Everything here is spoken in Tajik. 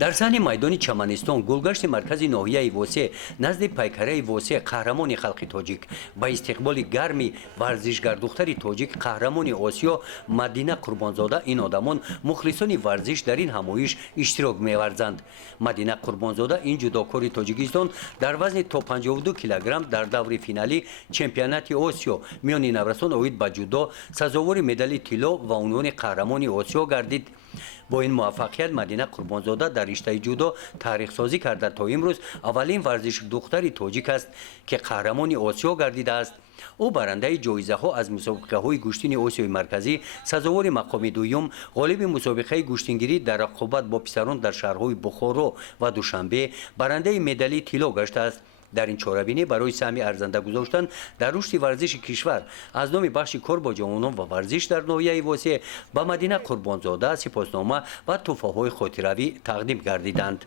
дар саҳни майдони чаманистон гулгашти маркази ноҳияи Восеъ назди пайкараи Восеъ қаҳрамони халқи тоҷик ба истиқболи гарми варзишгар духтари тоҷик қаҳрамони Осиё Мадина Курбонзода ин одамон мухлисони варзиш дар ин ҳамоиш иштирок меварзанд. Мадина Курбонзода ин ҷудокори Тоҷикистон дар вазни то 52 килограмм дар даври финалӣ чемпионати Осиё миёни наврасон оид ба ҷудо сазовори медали тилло ва унвони қаҳрамони Осиё гардид. Бо ин муваффақият Мадина Курбонзода дар риштаи ҷудо таърихсозӣ карда то имрӯз аввалин варзиш духтари тоҷик аст ки қаҳрамони Осиё гардидааст. ӯ барандаи ҷоизаҳо аз мусобиқаҳои гӯштини Осиёи марказӣ, сазовори мақоми дуюм, ғолиби мусобиқаи гӯштингирӣ дар рақобат бо писарон дар шаҳрҳои Бухоро ва Душанбе, барандаи медали тилло гаштааст. дар ин чорабинӣ барои саҳми арзанда гузоштан дар рушди варзиши кишвар аз номи бахши кор бо ҷавонон ва варзиш дар ноҳияи Восеъ ба Мадина Курбонзода сипоснома ва тӯҳфаҳои хотиравӣ тақдим гардиданд.